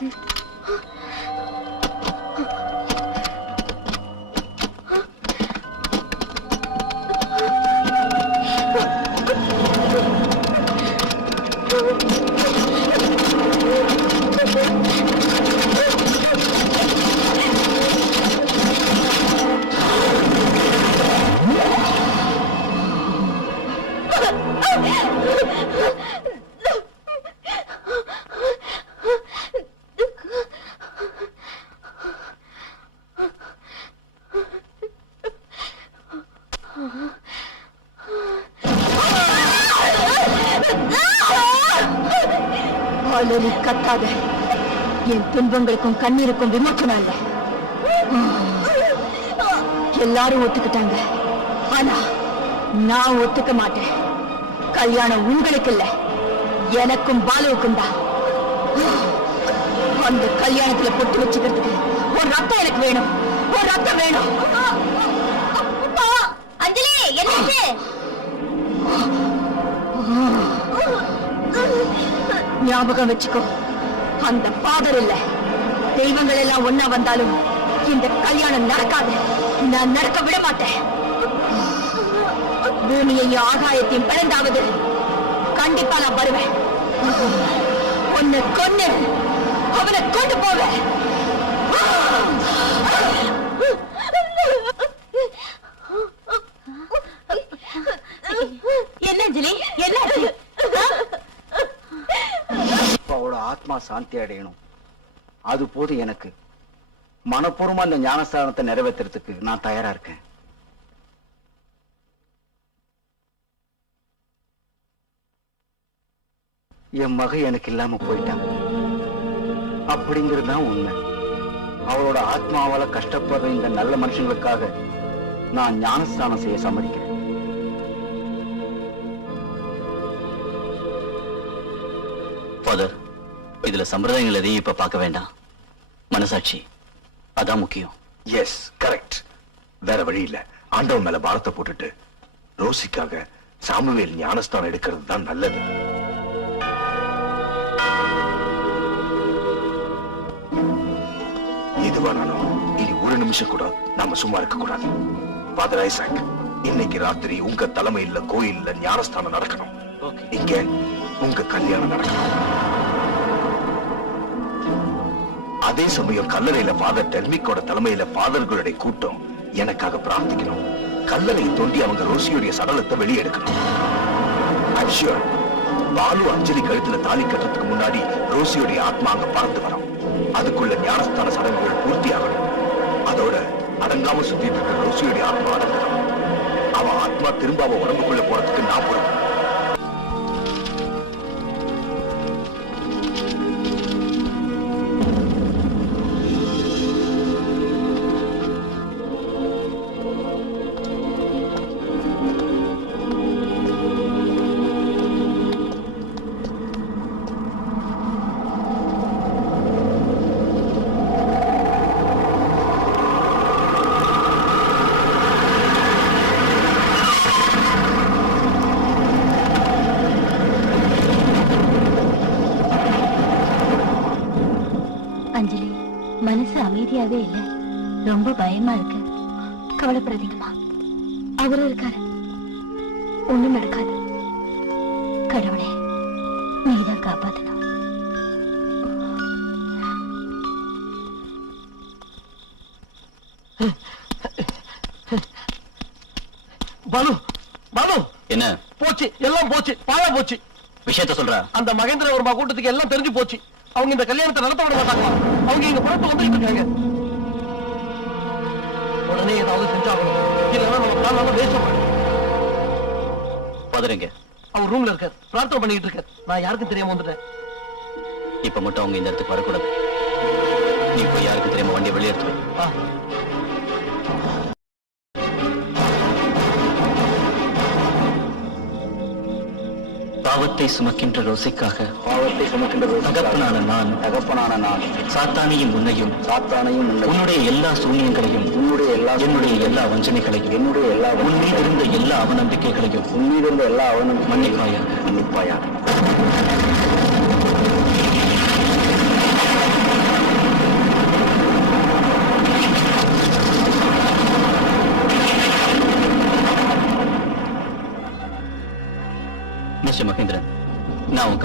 கத்தாத, என் துன்பங்களுக்கும் கண்ணீருக்கும் விமோச்சனம் இல்ல. எல்லாரும் ஒத்துக்கிட்டாங்க, ஆனா நான் ஒத்துக்க மாட்டேன். கல்யாணம் உங்களுக்கு இல்ல, எனக்கும் பாலுவுக்கும் தான். அந்த கல்யாணத்துல பொட்டு வச்சுக்கிறதுக்கு ஒரு ரத்தம் எனக்கு வேணும், ஒரு ரத்தம் வேணும். அஞ்சலி, என்னாச்சு? ஞாபகம் வச்சுக்கோ, அந்த ஃபாதர் இல்ல, தெய்வங்கள் எல்லாம் ஒன்னா வந்தாலும் இந்த கல்யாணம் நடக்காது. நான் நடக்க விட மாட்டேன். பூமியையும் ஆகாயத்தையும் பிறந்தாவது கண்டிப்பா நான் வருவேன். உன்னை கொன்னு அவனை கொண்டு போவேன். என்ன அஞ்சலி, என்ன? ஆத்மா சாந்தி அடையணும், அது போது எனக்கு. மனப்பூர்வமா இந்த ஞானஸ்தானத்தை நிறைவேற்றுறதுக்கு நான் தயாரா இருக்கேன். என் மக எனக்கு இல்லாம போயிட்டான் அப்படிங்கிறதுதான் உண்மை. அவளோட ஆத்மாவால கஷ்டப்படுற இந்த நல்ல மனுஷங்களுக்காக நான் ஞானஸ்தானம் செய்ய சம்மதிக்கிறேன். ஃபாதர், இதுல சம்பிரதாயங்கள் எதையும் இப்ப பார்க்க வேண்டாம். மனசாட்சி அதான் முக்கியம். S, correct. வேற வழி இல்ல. ஆண்டவன் மேல பாரத்தை போட்டுட்டு ரோசிக்காக சாமுவேல் ஞானஸ்தானம் எடுக்கிறது தான் நல்லது. இதுவானாலும் இனி ஒரு நிமிஷம் கூட நாம சும்மா இருக்க கூடாது. ஃபாதர் ஐசாக், இன்னைக்கு ராத்திரி உங்க தலைமையில கோயில்ல ஞானஸ்தானம் நடக்கணும். இங்க உங்க கல்யாணம் நடக்கணும். அதே சமயம் கல்லறையில ஃபாதர் டெல்மிக்கோட தலைமையில ஃபாதர்களுடைய கூட்டம் எனக்காக பிரார்த்திக்கணும். கல்லறையை தோண்டி அவங்க ரோசியோடைய சடலத்தை வெளியே எடுக்கணும். ஐம் ஷூர் பாலு அஞ்சலி கழுத்துல தாலி கட்டுறதுக்கு முன்னாடி ரோசியோடைய ஆத்மா அங்க பறந்து வரும். அதுக்குள்ள ஞானஸ்தான சடங்குகள் பூர்த்தி ஆகணும். அதோட அடங்காம சுத்திட்டு இருக்க ரோசியோடைய ஆத்மா அடங்கணும். அவன் ஆத்மா திரும்ப அவன் உடம்புக்குள்ள போறதுக்கு நான் பொறுப்பு. அஞ்சலி, மனசு அமைதியாவே இல்ல, ரொம்ப பயமா இருக்கு. கவலைப்படாதீங்கம்மா, அவரு இருக்காரு, ஒண்ணும் நடக்காது. கடவுளே, நீதான் காப்பாத்தணும். பாலு, பாலு, என்ன போச்சு, எல்லாம் போச்சு, பாழா போச்சு. விஷயத்த சொல்ற. அந்த மகேந்திர வர்மா கூட்டத்துக்கு எல்லாம் தெரிஞ்சு போச்சு. அவங்க இந்த கல்யாணத்தை நடத்த விட மாட்டாங்களா? அவங்க எங்க பொறுப்பு வந்துட்டு இருக்காங்க. உடனே ஏதாவது செஞ்சாகணும், இல்லைன்னா நம்ம பிளான் வேஸ்ட் பண்ணுவோம். ஃபாதர் எங்க? அவர் ரூம்ல இருக்காரு, பிரார்த்தனை பண்ணிட்டு இருக்காரு. நான் யாருக்கும் தெரியாம வந்துட்டேன். இப்ப மட்டும் அவங்க இந்த இடத்துக்கு வரக்கூடாது. நீ போய் யாருக்கும் தெரியாம வண்டியை வெளியே எடுத்து வை. பாவத்தை சுமக்கின்ற ரோசிக்காக தகப்பனான நான் சாத்தானையும் உன்னையும் உன்னுடைய எல்லா சூனியங்களையும் என்னுடைய எல்லா வஞ்சனைகளையும் உன்மீதிருந்த எல்லா அவநம்பிக்கைகளையும் மன்னிப்பாயாக.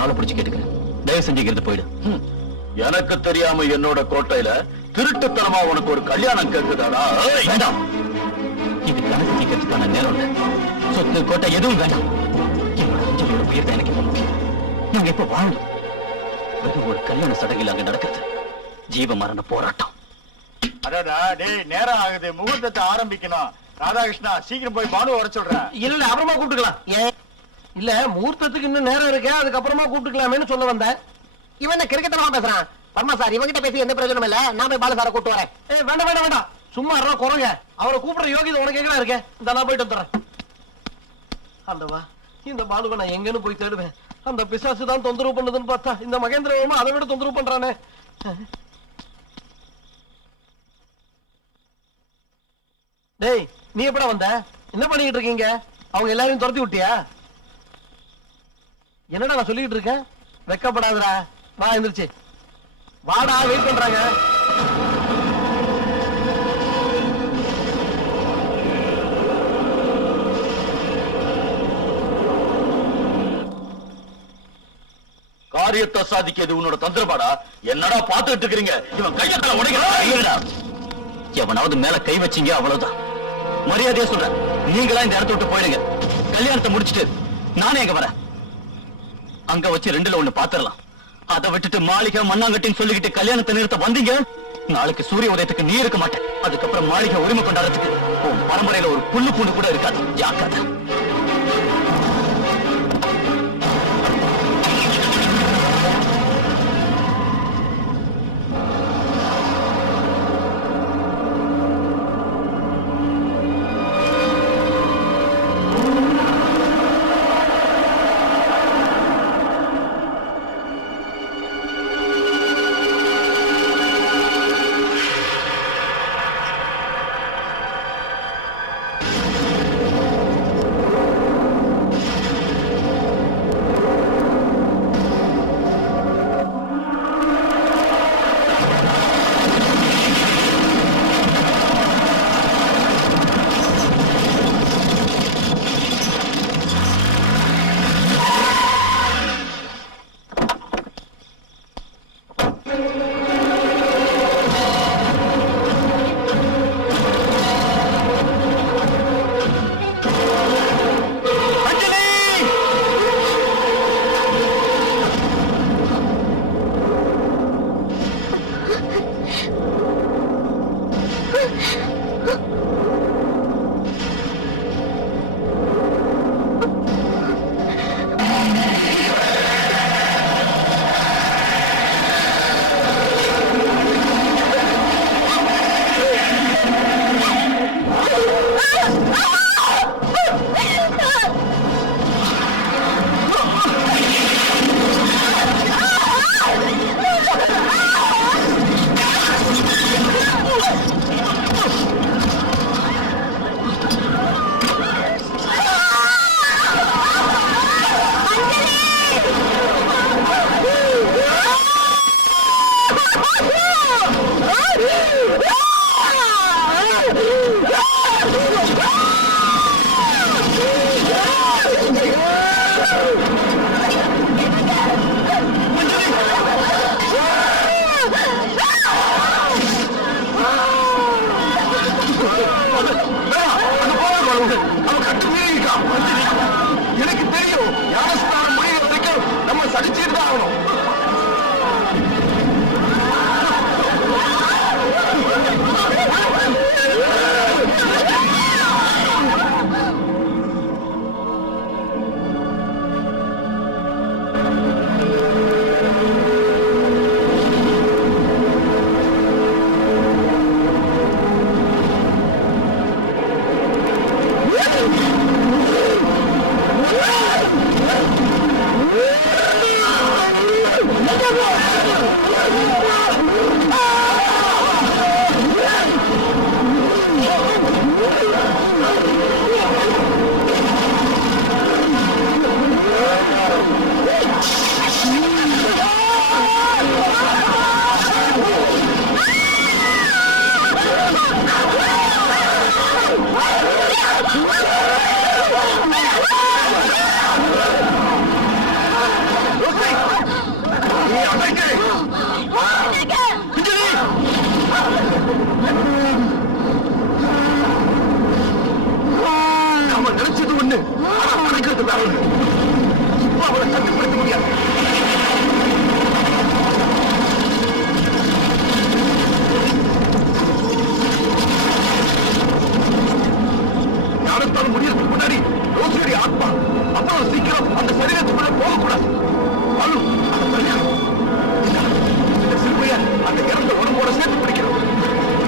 காலை பிடிச்சு கேட்டுக்கிறேன், தயவு செஞ்சு இருந்து போயிடு. எனக்கு தெரியாம என்னோட கோட்டையில திருட்டுத்தனமா உனக்கு ஒரு கல்யாணம் கேட்குதாடா? வேண்டாம், இது கணக்கு கேட்கறதுக்கான நேரம் இல்ல. சொத்து கோட்டை எதுவும் வேண்டாம். என்னோட அஞ்சலோட உயிர் தான் எனக்கு இப்ப முக்கியம். நாங்க இப்ப வாழணும். வெறும் ஒரு கல்யாண சடங்கில் அங்க நடக்கிறது ஜீவ மரண போராட்டம். அடடா டேய், நேரம் ஆகுது, முகூர்த்தத்தை ஆரம்பிக்கணும். ராதாகிருஷ்ணா, சீக்கிரம் போய் பானு வர சொல்றேன். இல்ல அப்புறமா கூப்பிட்டுக்கலாம். ஏன் இல்ல, முகூர்த்தத்துக்கு இன்னும் நேரம் இருக்கு, அதுக்கப்புறமா கூப்பிட்டுக்கலாமேன்னு சொல்ல வந்தேன். இவன் கிரிக்கெட்டமா பேசுறான். பர்மா சார், இவங்கிட்ட பேசி எந்த பிரயோஜனம் இல்ல. நான் போய் பாலு சாரை கூப்பிட்டு வரேன். வேண்டாம் வேண்டாம் வேண்டாம், சும்மா குறைங்க. அவரை கூப்பிடுற யோகிதை உனக்கு எங்கடா இருக்கு? இந்த நான் போயிட்டு வந்துடுறேன். ஆண்டவா, இந்த பாலுவை நான் எங்கன்னு போய் தேடுவேன்? அந்த பிசாசு தான் தொந்தரவு பண்ணுதுன்னு பார்த்தா இந்த மகேந்திரவர்மா அதை விட தொந்தரவு பண்றானே. டேய், நீ எப்படா வந்த? என்ன பண்ணிக்கிட்டு இருக்கீங்க? அவங்க எல்லாரையும் துரத்தி விட்டியா? என்னடா நான் சொல்லிக்கிட்டு இருக்கேன்? வெக்கப்படாதடா, வா எந்திரிச்சு வாடா, வெயிட் பண்றாங்க. காரியத்தை சாதிக்கிறது உன்னோட தந்திரபாடா? என்னடா பாத்துட்டு இருக்கிறீங்க? இவன் கையத்தால உடைக்கிறா. எவனாவது மேல கை வச்சீங்க அவ்வளவுதான். மரியாதையா சொல்றேன், நீங்களா இந்த இடத்த விட்டு போயிடுங்க. கல்யாணத்தை முடிச்சிட்டு நானே எங்க வரேன். அங்க வச்சு ரெண்டுல ஒண்ணு பாத்துரலாம். அதை விட்டுட்டு மாளிகை மண்ணாங்கட்டின்னு சொல்லிக்கிட்டு கல்யாணத்தை நிறுத்த வந்தீங்க, நாளைக்கு சூரிய உதயத்துக்கு நீ இருக்க மாட்டேன். அதுக்கப்புறம் மாளிகை உரிமை கொண்டாடுறதுக்கு உன் பரம்பரையில ஒரு புல்லு பூண்டு கூட இருக்காது. ஜாக்கிரதை. எனக்கு தெரியும், ஞானஸ்தானம் முடிகிற வரைக்கும் நம்ம சடிச்சுட்டு தான் ஆகணும். Okay.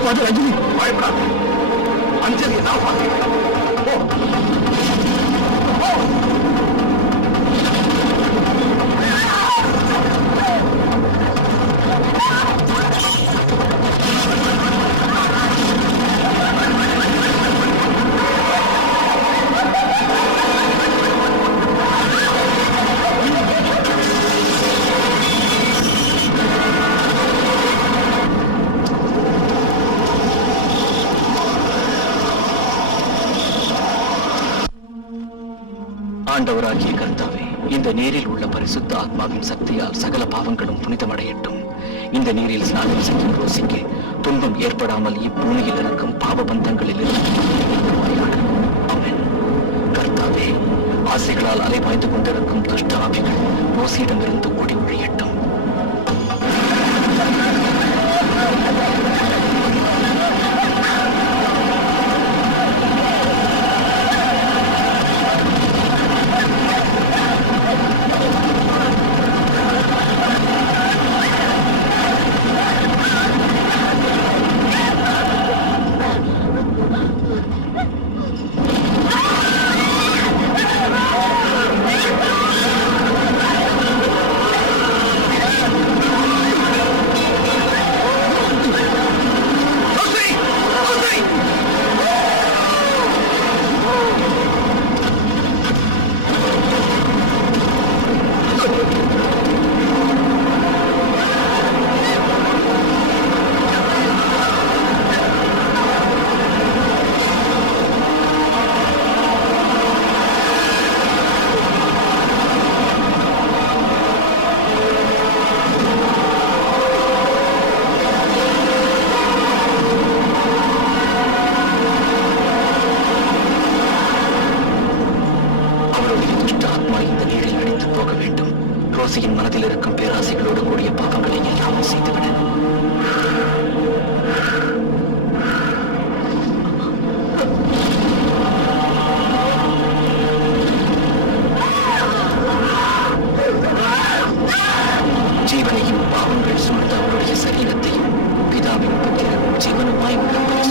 காப்பாத்து ரஜினி. பயப்படாத, அஞ்சலியை நான் பார்த்துக்கிறேன். ஆண்டவராகிய கர்த்தாவே, இந்த நீரில் உள்ள பரிசுத்த ஆத்மாவின் சக்தியால் சகல பாவங்களும் புனிதமடையட்டும். இந்த நீரில் ஸ்நானம் செய்யும் ரோசிக்கு துன்பம் ஏற்படாமல் இப்பூமியில் இருக்கும் பாவ பந்தங்களில் இருந்து ஆமென். கர்த்தாவே, ஆசைகளால் அலைபாய்ந்து கொண்டிருக்கும் துஷ்ட ஆவிகள் ரோசியிடமிருந்து ஓடி ஒழியட்டும். ரோசியின் மனதில் இருக்கும் பேராசைகளோடு கூடிய பாவங்களை எல்லாம் செய்துவிட. ஜீவனையும் பாவங்கள் சூழ்ந்த அவருடைய சரீரத்தையும் பிதாவின் புத்திரனும் ஜீவனுமாய் உள்ள